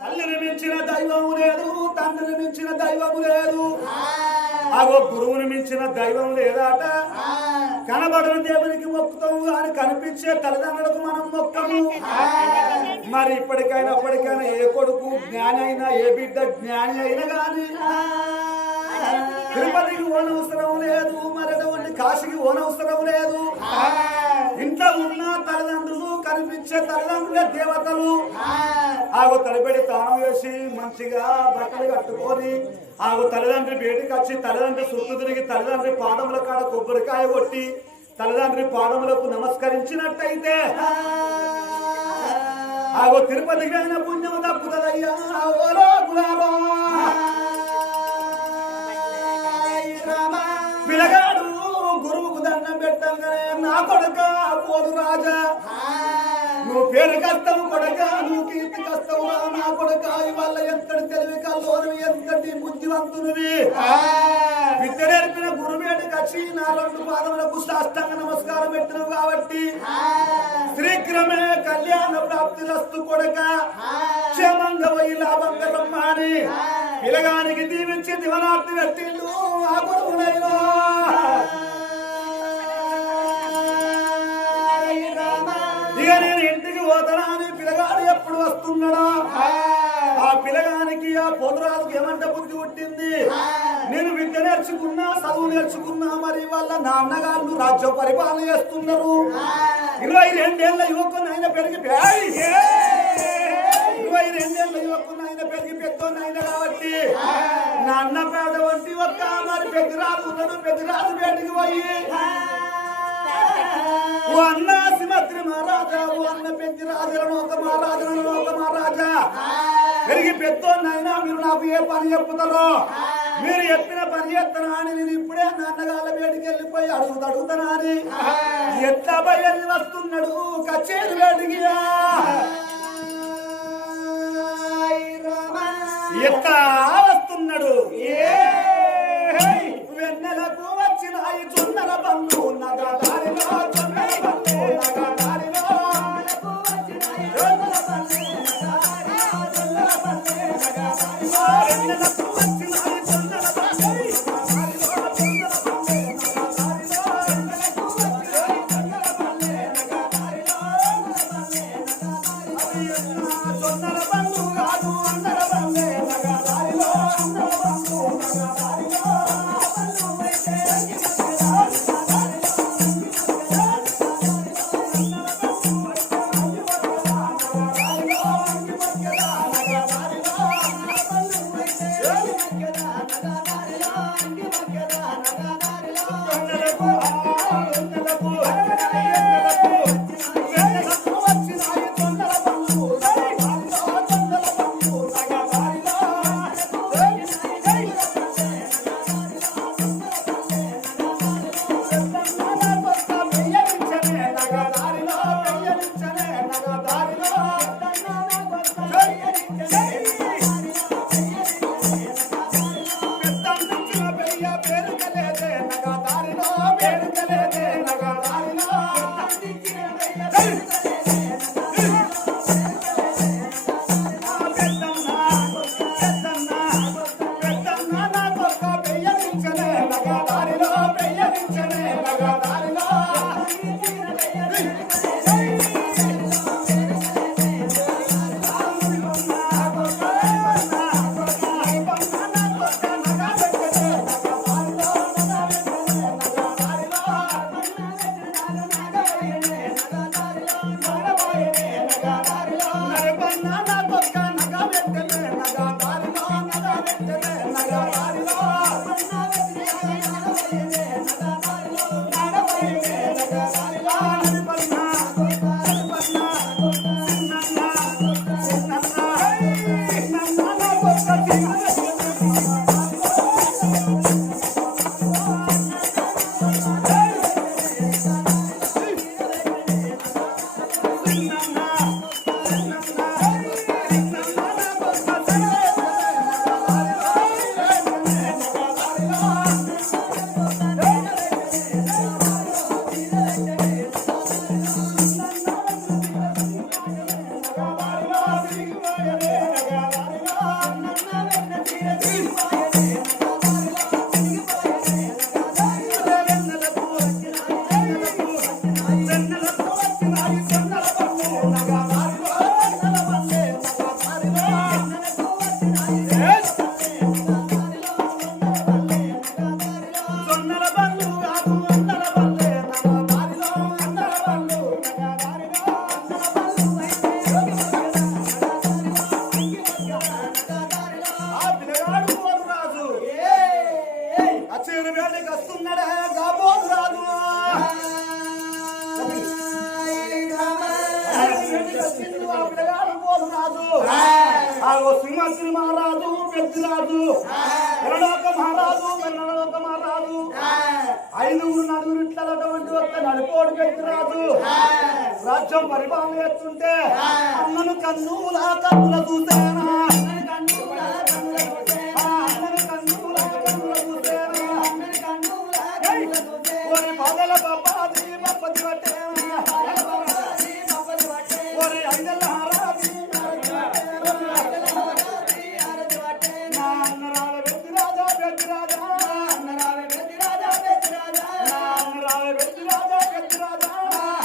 తల్లిని మించిన దైవము లేదు, తండ్రిని మించిన దైవము లేదు, అగో గురువుని మించిన దైవం లేదాట. కనబడిన దేవునికి మొక్కుతాము కానీ కనిపించే తల్లిదండ్రులకు మనం మొక్కము. మరి ఇప్పటికైనా అప్పటికైనా ఏ కొడుకు జ్ఞాని అయినా ఏ బిడ్డ జ్ఞాని అయినా కానీ తిరుపతికి ఓనవసరం లేదు, మరి అటువంటి కాశీకి ఓనవసరం లేదు. ఇంట్లో ఉన్న తల్లిదండ్రులు కనిపించే తల్లిదండ్రులే దేవతలు. ఆగో తలబెడి తాను వేసి మంచిగా బట్టలు కట్టుకొని ఆగో తల్లిదండ్రి బయటికి వచ్చి తల్లిదండ్రి చుట్టూ తిరిగి తల్లిదండ్రి పాదముల కాడ కొబ్బరికాయ కొట్టి తల్లిదండ్రి పాదములకు నమస్కరించినట్టయితే ఆగో తిరుపతికి అయిన పుణ్యము తప్పుతుందయ్యా. పిల్లగాడు గురువుకు దండం పెట్టంగానే నా కొడుక పోదు రాజా, నువ్వు పేరు కష్టము కొడక, నువ్వు కీర్తి కష్టము నా కొడక, ఇవాళ ఎంతటి తెలివి కల్లోనివి, ఎంతటి బుద్ధివంతునివి. విద్య నేర్పిన గురువేడికి వచ్చి నా 2 పాదములకు సాష్టాంగ నమస్కారం పెట్టినవు కాబట్టి శీఘ్రమే కళ్యాణ ప్రాప్తి రస్తు కొడక, క్షేమంగా పోయి లాభంగా రమ్మని పిలగానికి దీవించి దివనార్తి పెట్టిండు ఆ గురువునైనా. ఇక నేను ఇంటికి పోతానా అని పిల్లగాడు ఎప్పుడు వస్తున్నాడా? ఆ పిల్లగానికి ఆ పొదురాజుకి ఏమంటే బుద్ధి పుట్టింది. నేను విద్య నేర్చుకున్నా, చదువు నేర్చుకున్నా, మరి వాళ్ళ నాన్నగారు రాజ్య పరిపాలన చేస్తున్నారు. 22 ఏళ్ల యువకుని ఆయన పెరిగి 22 ఏళ్ల యువకుని ఆయన పెరిగి పెద్దోనైనా కాబట్టి నాన్న పేద వంటి ఒక్క మరి పెద్దరాజు ఉన్నాడు. పెద్దరాజు బయటికి పోయి ఓ అన్న సింహద్రి మహారాజా, ఓ అన్న పెంచి రాజులను ఒక మహారాజులను ఒక మహారాజా పెరిగి పెద్దోనైనా మీరు నాకు ఏ పని చెప్పుతారో మీరు చెప్పిన పని చేస్తానా అని నేను ఇప్పుడే నాన్నగాళ్ళ వేడికి వెళ్ళిపోయి అడుగుతానా అని ఎట్లా బయలు వస్తున్నాడు కచేరి వేడికి. ఎట్లా వస్తున్నాడు? వెన్నెలకు వచ్చిన ఈ జొన్నల బంధు నగా దారిలో, జొన్నల బంధు నగా దారిలో, వెన్నెలకు వచ్చిన ఈ జొన్నల బంధు కాదు అందర బంధే నగా దారిలో, అందర బంధు నగా దారిలో. పిల్లగాడు పోదు రాజు ఆగో సింహాద్రి మహారాజు పెద్దిరాజు ఎరడోక మహారాజు వెన్నడోక మహారాజు 5 నలుగురు ఇట్లటువంటి ఒక్క నడిపోడు పెద్దిరాజు రాజ్యం పరిపాలన చేస్తుంటే అన్నను కన్నులా కన్నుల చూసేనా పదల బాబాది బాపతి పట్టేనా ఒరే ఐదల హారాది నాన్నరాల పెద్దిరాజా పెద్దిరాజా అన్నరాల పెద్దిరాజా పెద్దిరాజా నాన్నరాల పెద్దిరాజా పెద్దిరాజా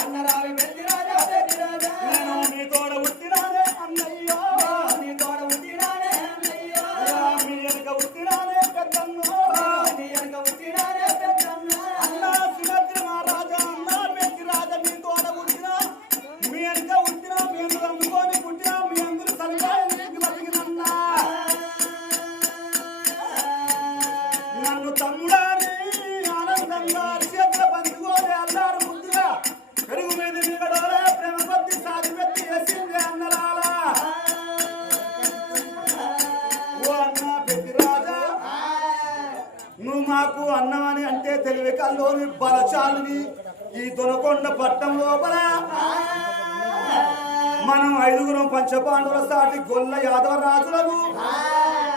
అన్నరాల పెద్దిరాజా పెద్దిరాజా నేను మీ తోడ ఉట్టినానే అన్నయ్యో నీ తోడ ఉట్టినానే అన్నయ్యో మీ ఎనక ఉట్టినానే పెద్దన్నో నీ ఎనక ఉట్టినానే పెద్దన్నో అన్న సింహాద్రి మహారాజా అన్న పెద్దిరాజా మీ తోడ ఉట్టినా మీ ఎనక ఉట్టినా మీ అందరూ అందుకొని పుట్టినా మీ అందరూ సరిపాయి నీకు బతికినన్నా నన్ను తమ్ముడాని ఆనందంగా చేతుల పంచుకోలే అల్లారు ముద్దుగా పెరుగు మీద నిగడోలే ప్రేమ కొద్ది సాగి పెట్టి వేసింది అన్నలాలా ఓ అన్న పెద్దిరాజా నువ్వు మాకు అన్నమని అంటే తెలివి కల్లోని బలచాలుని ఈ దొనకొండ పట్టం లోపల మనం 5 పంచపాండవుల సాటి గొల్ల యాదవ రాజులకు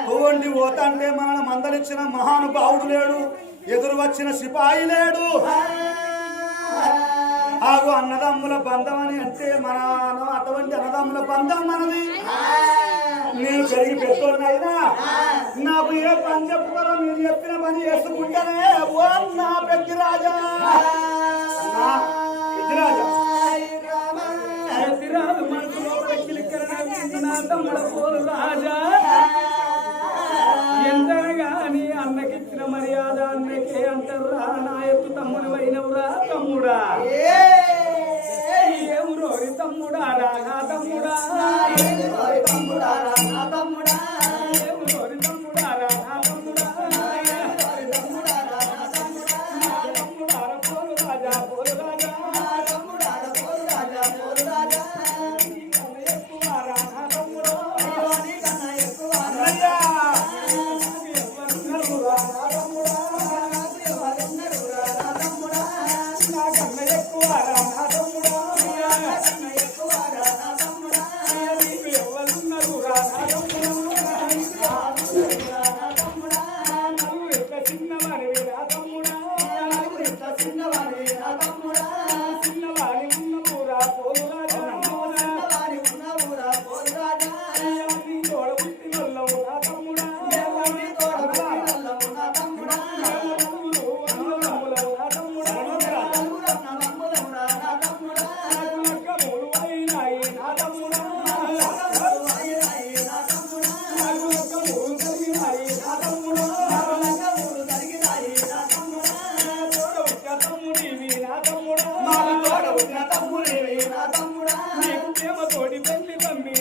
తోండి పోతంటే మన మందలిచ్చిన మహానుభావుడు లేడు ఎదురు వచ్చిన సిపాయి లేడు ఆగు అన్నదమ్ముల బంధం అని అంటే మన అటువంటి అన్నదమ్ముల బంధం మనది నేను పెరిగి పెట్టుకున్నైనా నాకు ఏ పని చెప్పుకోరా మీరు చెప్పిన పని చేసుకుంటానే ఓ నా పెద్దిరాజా పెద్దిరాజా పెద్దిరాజు మనసు లోపల కిలికరణ తమ్ముడ పోలు రాజా ఎంతగాని అన్నకిచ్చిన మర్యాద అన్నకే అంటారా నా ఎత్తు తమ్ముడు అయినవురా తమ్ముడా ఏమురోరి తమ్ముడా రానా తమ్ముడా ఏమురోరి తమ్ముడా రానా తమ్ముడా ఏమురోరి తమ్ముడా రానా తమ్ముడా ఏమురోరి తమ్ముడా రానా తమ్ముడా తమ్ముడా పోలు రాజా పోలు రాజా తమ్ముడా పోలు రాజా పోలు రాజా ఎక్కువ రానా తమ్ముడా కన్నా ఎక్కువ రాజా తమ్ముడే నా తమ్ముడా నీకు ప్రేమ తోడి పెళ్లి పంపి